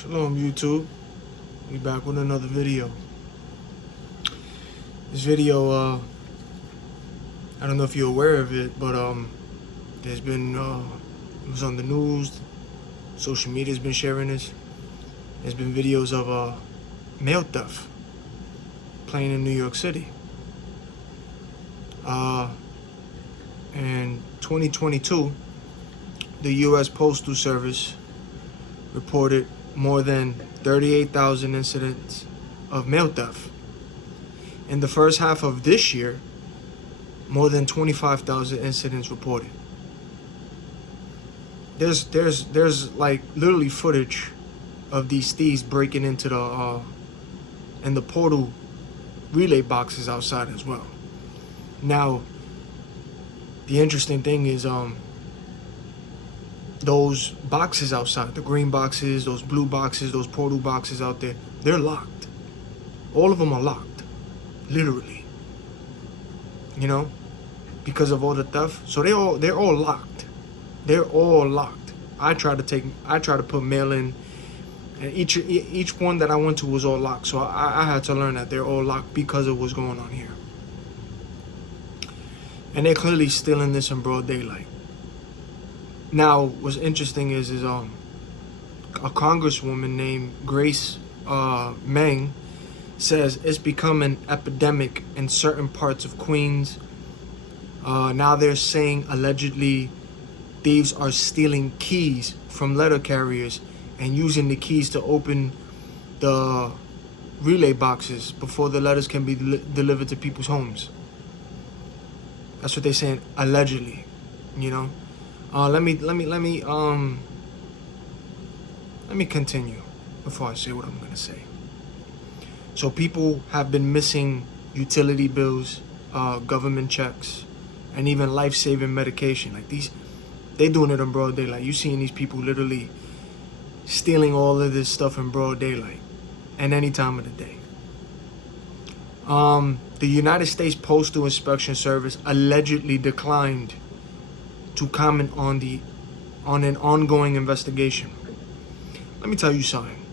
Shalom YouTube, we back with another video. This video, I don't know if you're aware of it, but there's been, it was on the news, social media's been sharing this. There's been videos of mail theft playing in New York City. In 2022, the U.S. Postal Service reported more than 38,000 incidents of mail theft. In the first half of this year, more than 25,000 incidents reported. There's like literally footage of these thieves breaking into the portal relay boxes outside as well. Now, the interesting thing is those boxes outside, the green boxes, those blue boxes, those portal boxes out there, they're locked. All of them are locked, literally. You know, because of all the theft. So they're all locked. They're all locked. I try to put mail in, and each one that I went to was all locked. So I had to learn that they're all locked because of what's going on here. And they're clearly stealing this in broad daylight. Now, what's interesting is a congresswoman named Grace Meng says it's become an epidemic in certain parts of Queens. Now they're saying allegedly thieves are stealing keys from letter carriers and using the keys to open the relay boxes before the letters can be delivered to people's homes. That's what they're saying, allegedly, you know. Let me continue before I say what I'm gonna say. So people have been missing utility bills, government checks, and even life-saving medication. Like they doing it in broad daylight. You seeing these people literally stealing all of this stuff in broad daylight, and any time of the day. The United States Postal Inspection Service allegedly declined to comment on an ongoing investigation. Let me tell you something.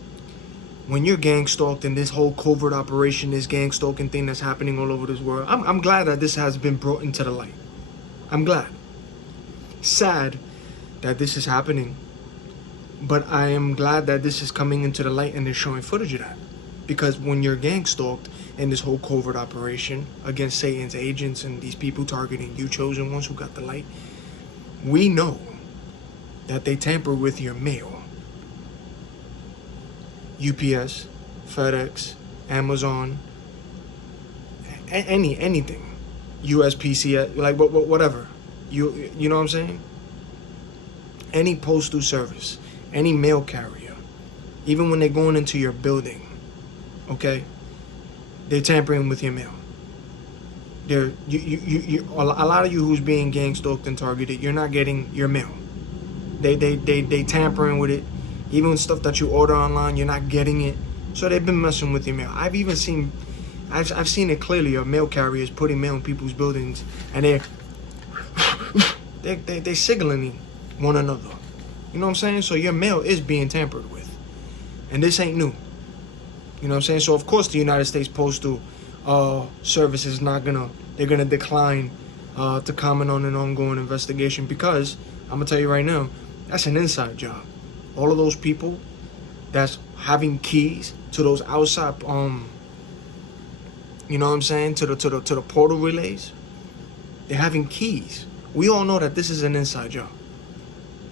When you're gang stalked and this whole covert operation, this gang stalking thing that's happening all over this world, I'm glad that this has been brought into the light. I'm glad. Sad that this is happening, but I am glad that this is coming into the light and they're showing footage of that. Because when you're gang stalked in this whole covert operation against Satan's agents and these people targeting you chosen ones who got the light, we know that they tamper with your mail. UPS, FedEx, Amazon, anything. USPS, like whatever. You know what I'm saying? Any postal service, any mail carrier, even when they're going into your building, okay? They're tampering with your mail. A lot of you who's being gang stalked and targeted, you're not getting your mail. They tampering with it. Even stuff that you order online, you're not getting it. So they've been messing with your mail. I've seen it clearly of mail carriers putting mail in people's buildings, and they're signaling one another. You know what I'm saying? So your mail is being tampered with, and this ain't new. You know what I'm saying? So of course the United States Postal Service is they're gonna decline to comment on an ongoing investigation, because I'm gonna tell you right now, that's an inside job. All of those people that's having keys to those outside, you know what I'm saying, to the portal relays, they're having keys. We all know that this is an inside job.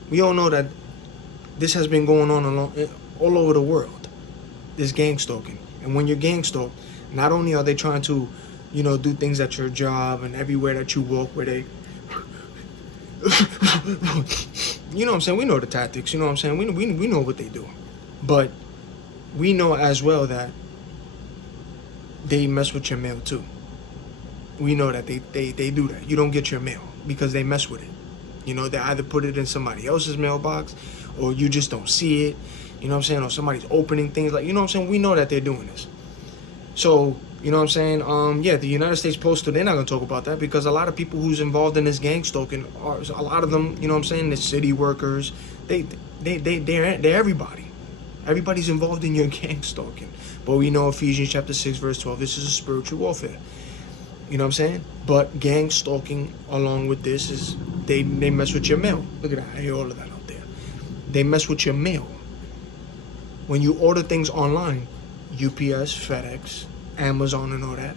We all know that this has been going on all over the world, this gang stalking. And when you're gang stalked, not only are they trying to, you know, do things at your job and everywhere that you walk where they, you know what I'm saying? We know the tactics, you know what I'm saying? We know what they do. But we know as well that they mess with your mail too. We know that they do that. You don't get your mail because they mess with it. You know, they either put it in somebody else's mailbox, or you just don't see it. You know what I'm saying? Or somebody's opening things, like, you know what I'm saying? We know that they're doing this. So, you know what I'm saying? Yeah, the United States Postal, they're not going to talk about that, because a lot of people who's involved in this gang stalking, a lot of them, you know what I'm saying, the city workers, they're everybody. Everybody's involved in your gang stalking. But we know Ephesians chapter 6, verse 12, this is a spiritual warfare. You know what I'm saying? But gang stalking along with this is they mess with your mail. Look at that. I hear all of that out there. They mess with your mail. When you order things online, UPS, FedEx, Amazon and all that,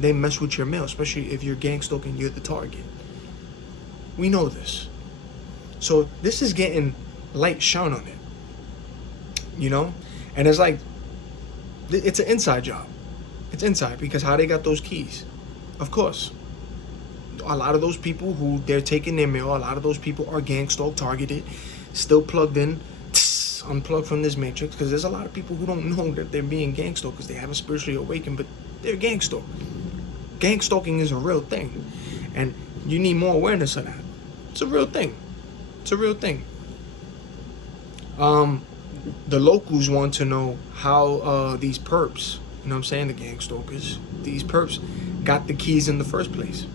they mess with your mail, especially if you're gang stalking, you're the target. We know this. So this is getting light shine on it. You know? And it's like, it's an inside job. It's inside because how they got those keys? Of course. A lot of those people who they're taking their mail, a lot of those people are gang stalk targeted, still plugged in, unplugged from this matrix, because there's a lot of people who don't know that they're being gang stalked because they haven't spiritually awakened, but they're gang stalked. Gang stalking is a real thing. And you need more awareness of that. It's a real thing. It's a real thing. The locals want to know how these perps, you know what I'm saying, the gang stalkers, these perps got the keys in the first place.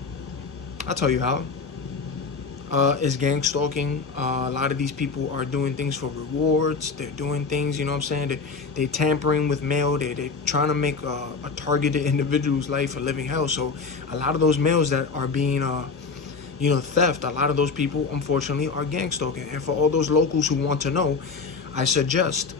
I'll tell you how. Is gang stalking. A lot of these people are doing things for rewards. They're doing things, you know what I'm saying? They're tampering with mail. They're trying to make a targeted individual's life a living hell. So a lot of those mails that are being, theft, a lot of those people, unfortunately, are gang stalking. And for all those locals who want to know, I suggest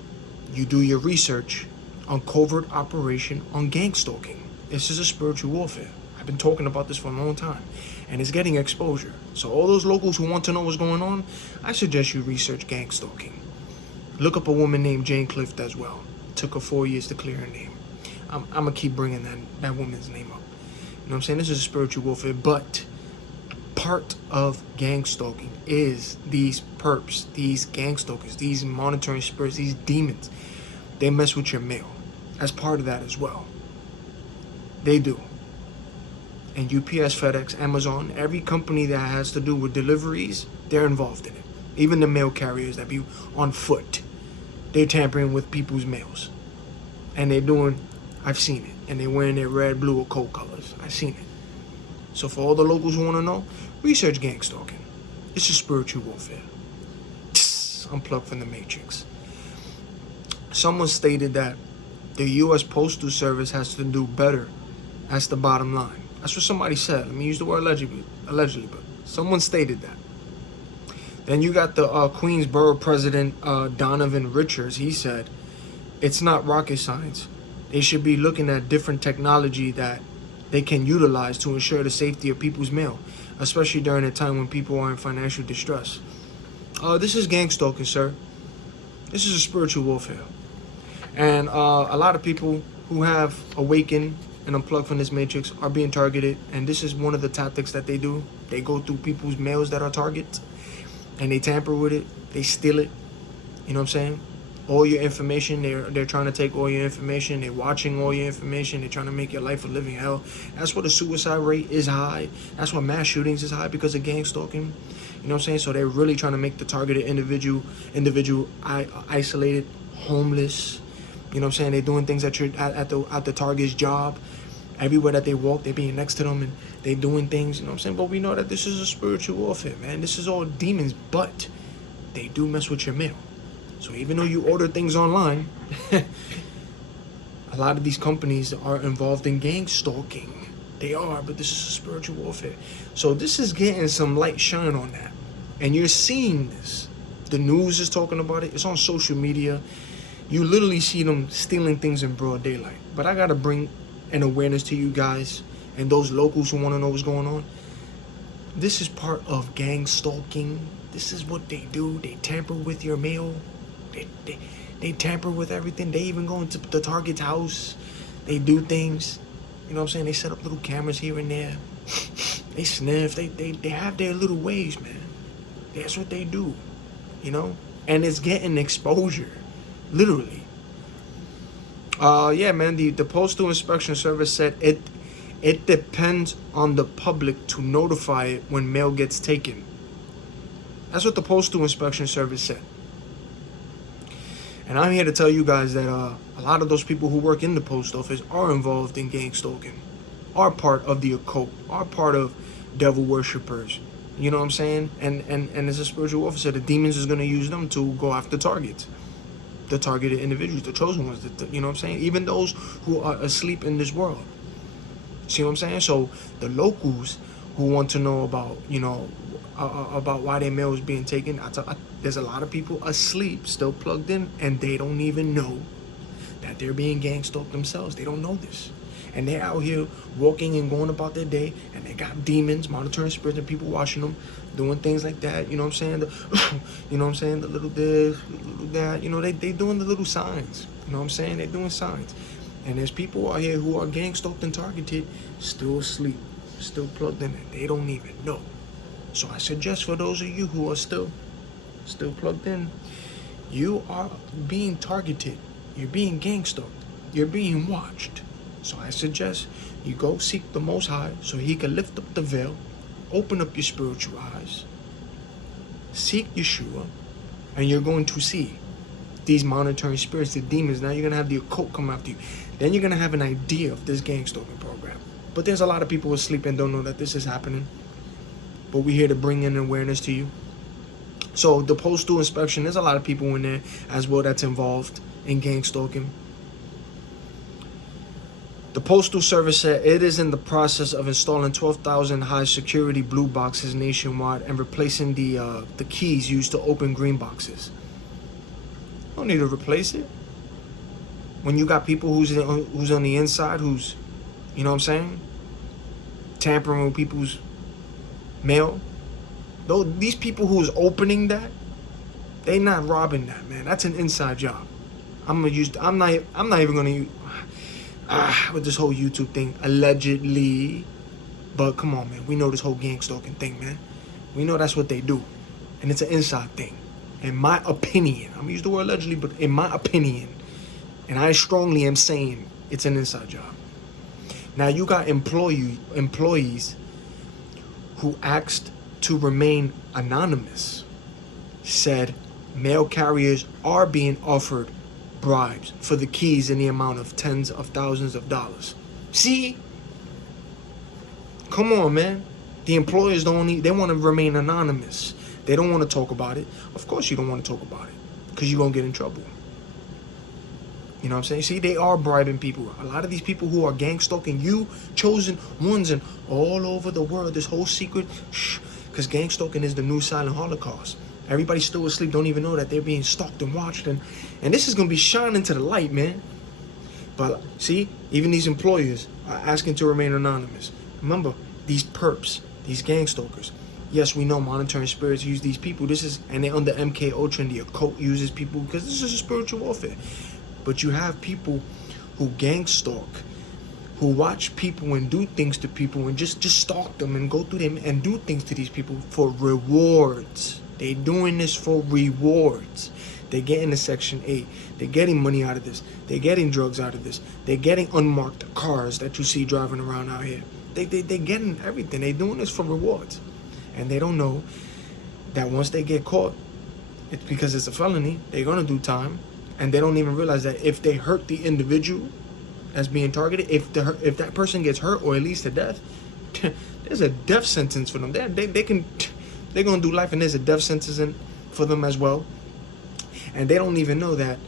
you do your research on covert operation on gang stalking. This is a spiritual warfare. I've been talking about this for a long time, and it's getting exposure. So all those locals who want to know what's going on, I suggest you research gang stalking. Look up a woman named Jane Clift as well. It took her 4 years to clear her name. I'm going to keep bringing that woman's name up. You know what I'm saying? This is a spiritual warfare, but part of gang stalking is these perps, these gang stalkers, these monitoring spirits, these demons. They mess with your mail. As part of that as well. They do. And UPS, FedEx, Amazon, every company that has to do with deliveries, they're involved in it. Even the mail carriers that be on foot, they're tampering with people's mails. And they're doing, I've seen it, and they're wearing their red, blue, or cold colors. I've seen it. So for all the locals who want to know, research gang stalking. It's a spiritual warfare. Unplugged from the matrix. Someone stated that the U.S. Postal Service has to do better. That's the bottom line. That's what somebody said. Let me use the word allegedly, but someone stated that. Then you got the Queensborough president, Donovan Richards. He said, it's not rocket science. They should be looking at different technology that they can utilize to ensure the safety of people's mail, especially during a time when people are in financial distress. This is gang stalking, sir. This is a spiritual warfare. And a lot of people who have awakened and unplugged from this matrix are being targeted, and this is one of the tactics that they do. They go through people's mails that are targets, and they tamper with it. They steal it. You know what I'm saying? All your information, they're trying to take all your information. They're watching all your information. They're trying to make your life a living hell. That's why the suicide rate is high. That's why mass shootings is high, because of gang stalking. You know what I'm saying? So they're really trying to make the targeted individual isolated, homeless. You know what I'm saying? They're doing things at the target's job. Everywhere that they walk, they're being next to them, and they're doing things, you know what I'm saying? But we know that this is a spiritual warfare, man. This is all demons, but they do mess with your mail. So even though you order things online, a lot of these companies are involved in gang stalking. They are, but this is a spiritual warfare. So this is getting some light shine on that. And you're seeing this. The news is talking about it. It's on social media. You literally see them stealing things in broad daylight. But I got to bring an awareness to you guys and those locals who want to know what's going on. This is part of gang stalking. This is what they do. They tamper with your mail. They tamper with everything. They even go into the target's house. They do things. You know what I'm saying? They set up little cameras here and there. They sniff. They have their little ways, man. That's what they do. You know? And it's getting exposure. Literally. Yeah, man, the Postal Inspection Service said it depends on the public to notify it when mail gets taken. That's what the Postal Inspection Service said. And I'm here to tell you guys that a lot of those people who work in the post office are involved in gang stalking, are part of the occult, are part of devil worshippers. You know what I'm saying? And as a spiritual officer, the demons is going to use them to go after targets. the targeted individuals, the chosen ones, you know what I'm saying? Even those who are asleep in this world. See what I'm saying? So the locals who want to know about, about why their mail is being taken, there's a lot of people asleep, still plugged in, and they don't even know that they're being gang stalked themselves. They don't know this. And they're out here walking and going about their day, and they got demons, monitoring spirits, and people watching them, doing things like that. You know what I'm saying? The little this, the little that. They doing the little signs. You know what I'm saying? They're doing signs. And there's people out here who are gang stalked and targeted, still asleep, still plugged in, and they don't even know. So I suggest for those of you who are still plugged in, you are being targeted. You're being gang stalked. You're being watched. So I suggest you go seek the Most High so He can lift up the veil, open up your spiritual eyes, seek Yeshua, and you're going to see these monitoring spirits, the demons. Now you're going to have the occult come after you. Then you're going to have an idea of this gang stalking program. But there's a lot of people asleep and don't know that this is happening. But we're here to bring in awareness to you. So the postal inspection, there's a lot of people in there as well that's involved in gang stalking. The Postal Service said it is in the process of installing 12,000 high security blue boxes nationwide and replacing the keys used to open green boxes. Don't need to replace it. When you got people who's on the inside, who's, you know what I'm saying, tampering with people's mail. Though these people who's opening that, they not robbing that, man. That's an inside job. I'm not even gonna use with this whole YouTube thing, allegedly. But come on, man. We know this whole gang stalking thing, man. We know that's what they do. And it's an inside thing. In my opinion, I'm gonna use the word allegedly, but in my opinion, and I strongly am saying it's an inside job. Now you got employees who asked to remain anonymous, said mail carriers are being offered bribes for the keys in the amount of tens of thousands of dollars. See? Come on, man. The employers they want to remain anonymous. They don't want to talk about it. Of course you don't want to talk about it, because you're going to get in trouble. You know what I'm saying? See, they are bribing people. A lot of these people who are gang stalking you, chosen ones, and all over the world, this whole secret, because gang stalking is the new silent Holocaust. Everybody's still asleep, don't even know that they're being stalked and watched. And this is going to be shining to the light, man. But see, even these employers are asking to remain anonymous. Remember, these perps, these gang stalkers. Yes, we know monitoring spirits use these people. And they're under MK Ultra, and the occult uses people because this is a spiritual warfare. But you have people who gang stalk, who watch people and do things to people and just stalk them and go through them and do things to these people for rewards. They're doing this for rewards. They're getting a Section 8. They're getting money out of this. They're getting drugs out of this. They're getting unmarked cars that you see driving around out here. They're getting everything. They're doing this for rewards. And they don't know that once they get caught, it's because it's a felony. They're going to do time. And they don't even realize that if they hurt the individual that's being targeted, if that person gets hurt or at least to death, there's a death sentence for them. They're going to do life, and there's a death sentence for them as well. And they don't even know that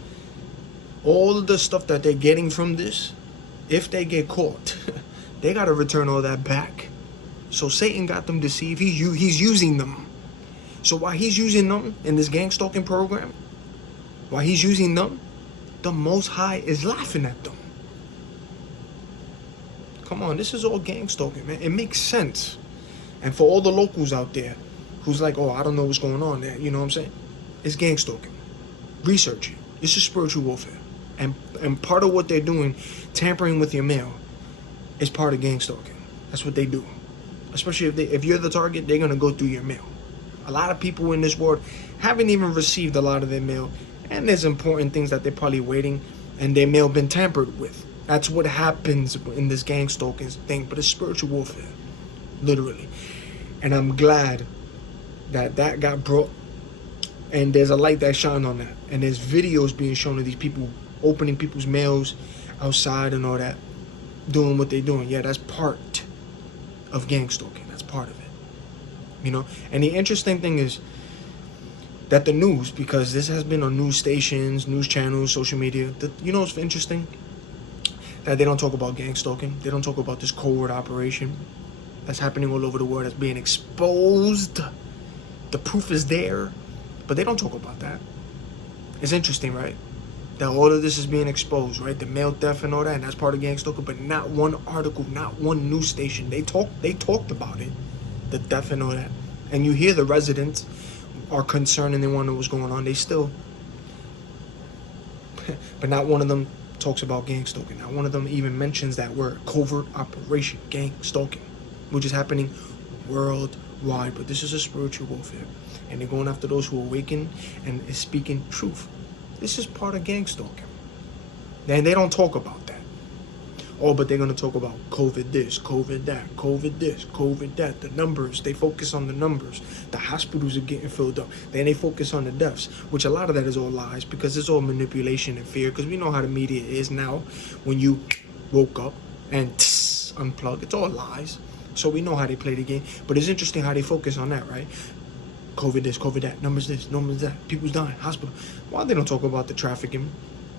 all of the stuff that they're getting from this, if they get caught, they got to return all that back. So Satan got them deceived. He's using them. So while he's using them in this gang stalking program, while he's using them, the Most High is laughing at them. Come on, this is all gang stalking, man. It makes sense. And for all the locals out there who's like, oh, I don't know what's going on there, you know what I'm saying? It's gang stalking. Research it. It's just spiritual warfare. And part of what they're doing, tampering with your mail, is part of gang stalking. That's what they do. Especially if you're the target, they're going to go through your mail. A lot of people in this world haven't even received a lot of their mail. And there's important things that they're probably waiting, and their mail been tampered with. That's what happens in this gang stalking thing. But it's spiritual warfare. Literally. And I'm glad that got brought. And there's a light that shined on that. And there's videos being shown of these people opening people's mails outside and all that. Doing what they're doing. Yeah, that's part of gang stalking. That's part of it. You know? And the interesting thing is, that the news, because this has been on news stations, news channels, social media, you know what's interesting? That they don't talk about gang stalking. They don't talk about this covert operation that's happening all over the world, that's being exposed. The proof is there, but they don't talk about that. It's interesting, right? That all of this is being exposed, right? The male theft and all that, and that's part of gang stalking, but not one article, not one news station. They talked about it, the theft and all that. And you hear the residents are concerned and they want to know what's going on. They still, but not one of them talks about gang stalking. Not one of them even mentions that word, covert operation, gang stalking, which is happening worldwide. But this is a spiritual warfare, and they're going after those who awaken and is speaking truth. This is part of gang stalking. And they don't talk about that. Oh, but they're going to talk about COVID this, COVID that, COVID this, COVID that. The numbers, they focus on the numbers. The hospitals are getting filled up. Then they focus on the deaths, which a lot of that is all lies, because it's all manipulation and fear, because we know how the media is now. When you woke up and unplug, it's all lies. So we know how they play the game. But it's interesting how they focus on that, right? COVID this, COVID that, numbers this, numbers that, people's dying, hospital. Why they don't talk about the trafficking,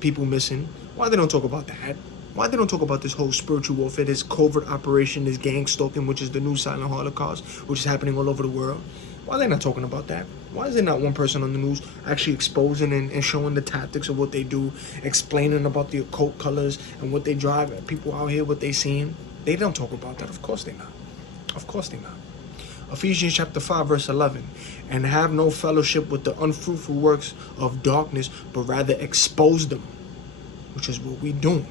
people missing? Why they don't talk about that? Why they don't talk about this whole spiritual warfare, this covert operation, this gang stalking, which is the new silent Holocaust, which is happening all over the world? Why are they not talking about that? Why is there not one person on the news actually exposing and showing the tactics of what they do, explaining about the occult colors and what they drive, people out here, what they seeing? They don't talk about that. Of course they're not. Of course they're not. Ephesians chapter 5 verse 11, and have no fellowship with the unfruitful works of darkness, but rather expose them, which is what we doing.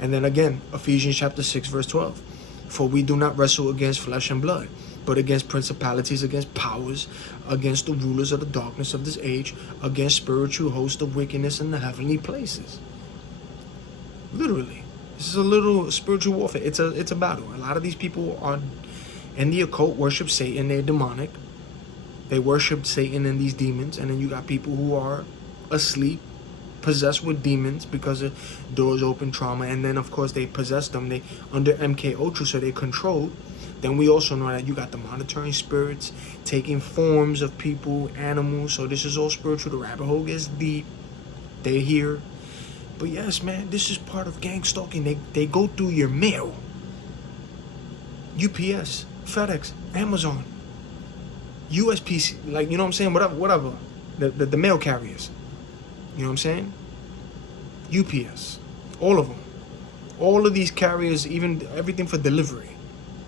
And then again, Ephesians chapter 6 verse 12, for we do not wrestle against flesh and blood, but against principalities, against powers, against the rulers of the darkness of this age, against spiritual hosts of wickedness in the heavenly places. Literally, this is a little spiritual warfare. It's a battle. A lot of these people are in the occult, worship Satan. They're demonic. They worship Satan and these demons. And then you got people who are asleep, possessed with demons because of doors open trauma. And then, of course, they possess them. They under MK Ultra, so they control. Then we also know that you got the monitoring spirits taking forms of people, animals. So this is all spiritual. The rabbit hole gets deep. They're here. But yes, man, this is part of gang stalking. They go through your mail. UPS, FedEx, Amazon, USPC, like, you know what I'm saying? Whatever. The mail carriers. You know what I'm saying? UPS. All of them. All of these carriers, even everything for delivery,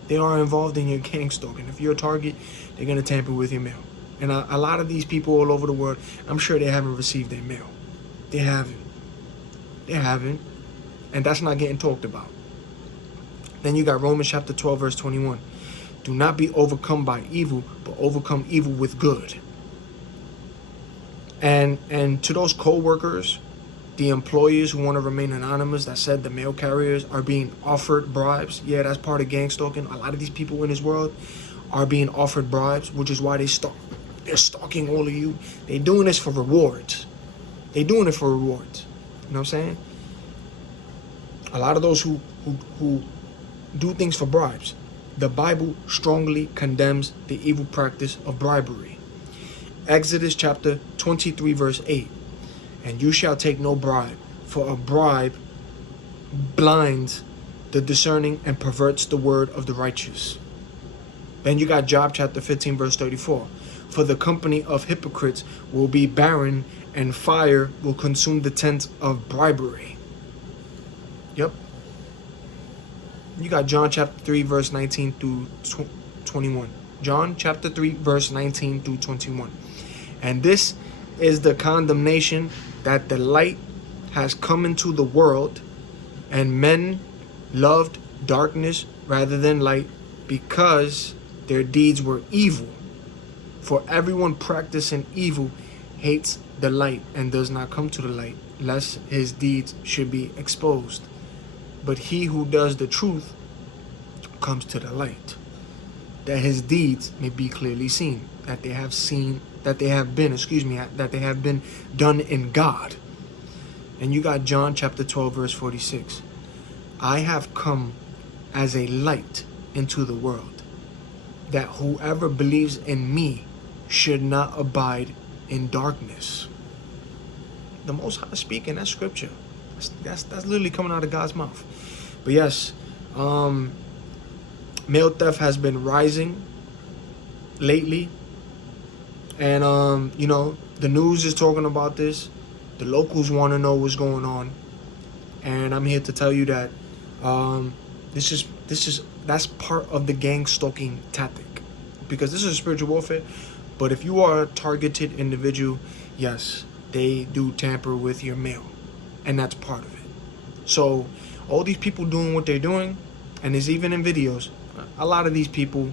they are involved in your gang stalking. If you're a target, they're going to tamper with your mail. And a lot of these people all over the world, I'm sure they haven't received their mail. They haven't. They haven't. And that's not getting talked about. Then you got Romans chapter 12, verse 21. Do not be overcome by evil, but overcome evil with good. And to those co-workers, the employees who want to remain anonymous, that said the mail carriers are being offered bribes. Yeah, that's part of gang stalking. A lot of these people in this world are being offered bribes, which is why they're stalking all of you. They're doing this for rewards. They're doing it for rewards. You know what I'm saying? A lot of those who do things for bribes, the Bible strongly condemns the evil practice of bribery. Exodus chapter 23 verse 8. And you shall take no bribe, for a bribe blinds the discerning and perverts the word of the righteous. Then you got Job chapter 15 verse 34. For the company of hypocrites will be barren, and fire will consume the tent of bribery. Yep. You got John chapter 3 verse 19 through 21. John chapter 3 verse 19 through 21. And this is the condemnation, that the light has come into the world, and men loved darkness rather than light, because their deeds were evil. For everyone practicing evil hates the light and does not come to the light, lest his deeds should be exposed. But he who does the truth comes to the light, that his deeds may be clearly seen, that they have been done in God. And you got John chapter 12 verse 46. I have come as a light into the world, that whoever believes in me should not abide in darkness. The Most High speaking, that's scripture. That's literally coming out of God's mouth. But yes, male theft has been rising lately. And, the news is talking about this. The locals want to know what's going on. And I'm here to tell you that that's part of the gang stalking tactic. Because this is spiritual warfare. But if you are a targeted individual, yes, they do tamper with your mail. And that's part of it. So all these people doing what they're doing, and it's even in videos, a lot of these people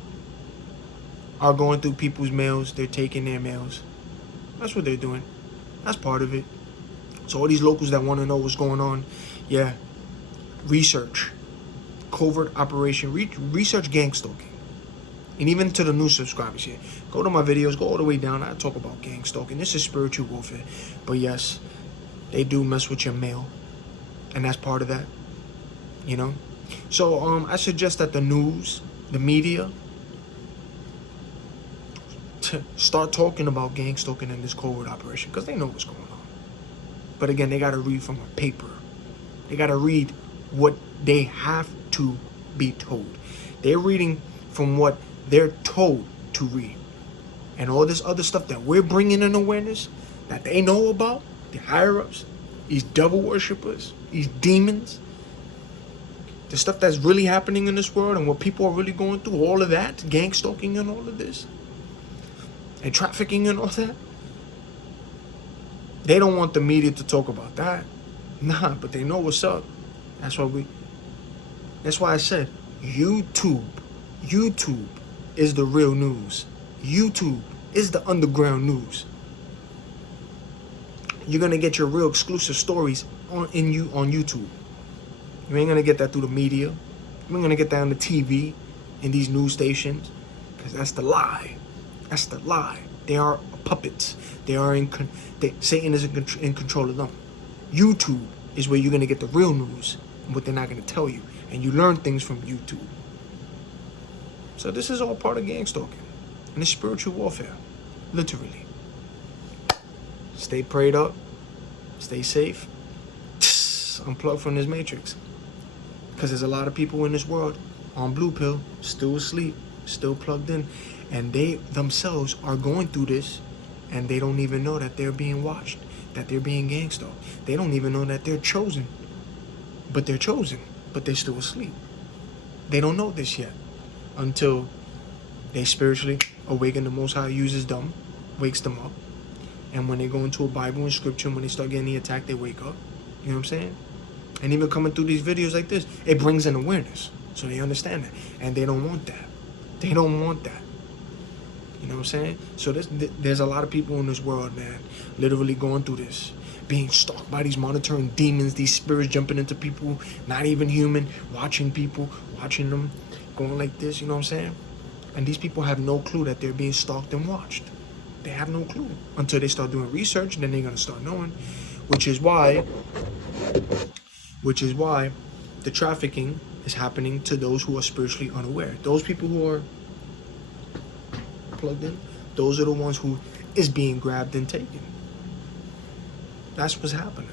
are going through people's mails. They're taking their mails. That's what they're doing. That's part of it. So all these locals that want to know what's going on, yeah, research. Covert operation. Research gang stalking. And even to the new subscribers here, go to my videos, go all the way down. I talk about gang stalking. This is spiritual warfare. But yes, they do mess with your mail. And that's part of that. So I suggest that the news, the media, to start talking about gang stalking in this covert operation, because they know what's going on. But again, they got to read from a paper. They got to read what they have to be told. They're reading from what they're told to read. And all this other stuff that we're bringing in awareness, that they know about, the higher-ups, these devil worshippers, these demons, the stuff that's really happening in this world and what people are really going through, all of that, gang stalking and all of this, and trafficking and all that. They don't want the media to talk about that. Nah, but they know what's up. That's why I said YouTube is the real news. YouTube is the underground news. You're gonna get your real exclusive stories on YouTube. You ain't gonna get that through the media. You ain't gonna get that on the TV, in these news stations, because that's the lie. That's the lie. They are puppets. Satan is in control of them. YouTube is where you're gonna get the real news and what they're not gonna tell you, and you learn things from YouTube. So this is all part of gang stalking, and it's spiritual warfare, literally. Stay prayed up. Stay safe. Unplug from this matrix. Because there's a lot of people in this world on blue pill, still asleep, still plugged in. And they themselves are going through this, and they don't even know that they're being watched, that they're being gang stalked. They don't even know that they're chosen. But they're chosen, but they're still asleep. They don't know this yet until they spiritually awaken. The Most High uses them, wakes them up. And when they go into a Bible and scripture, when they start getting the attack, they wake up. You know what I'm saying? And even coming through these videos like this, it brings an awareness. So they understand that. And they don't want that. They don't want that. You know what I'm saying? So there's a lot of people in this world, man, literally going through this. Being stalked by these monitoring demons, these spirits jumping into people, not even human, watching people, watching them, going like this, you know what I'm saying? And these people have no clue that they're being stalked and watched. They have no clue until they start doing research, and then they're gonna start knowing, which is why the trafficking is happening to those who are spiritually unaware. Those people who are plugged in, those are the ones who is being grabbed and taken. That's what's happening.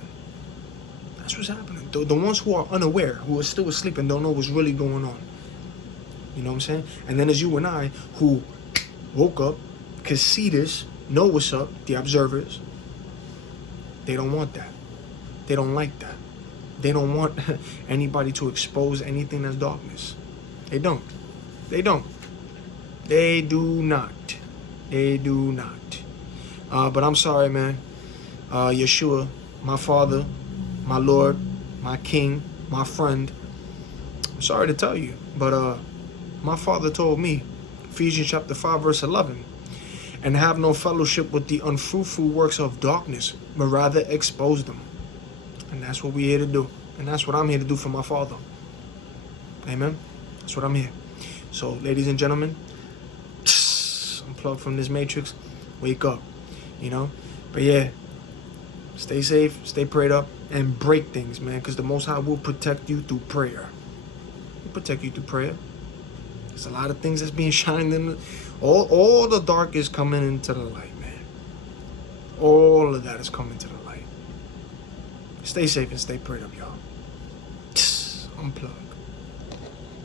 That's what's happening. The ones who are unaware, who are still asleep and don't know what's really going on. You know what I'm saying? And then there's you and I who woke up, could see this, know what's up, the observers. They don't want that. They don't like that. They don't want anybody to expose anything that's darkness. They don't. They don't. They do not. They do not. But I'm sorry, man. Yeshua, my Father, my Lord, my King, my friend. I'm sorry to tell you, but my Father told me, Ephesians chapter 5, verse 11, and have no fellowship with the unfruitful works of darkness, but rather expose them. And that's what we're here to do. And that's what I'm here to do for my Father. Amen. That's what I'm here. So, ladies and gentlemen, unplug from this matrix. Wake up. You know? But yeah, stay safe, stay prayed up, and break things, man. Because the Most High will protect you through prayer. He'll protect you through prayer. There's a lot of things that's being shined in All the dark is coming into the light, man. All of that is coming to the light. Stay safe and stay prayed up, y'all. Unplug.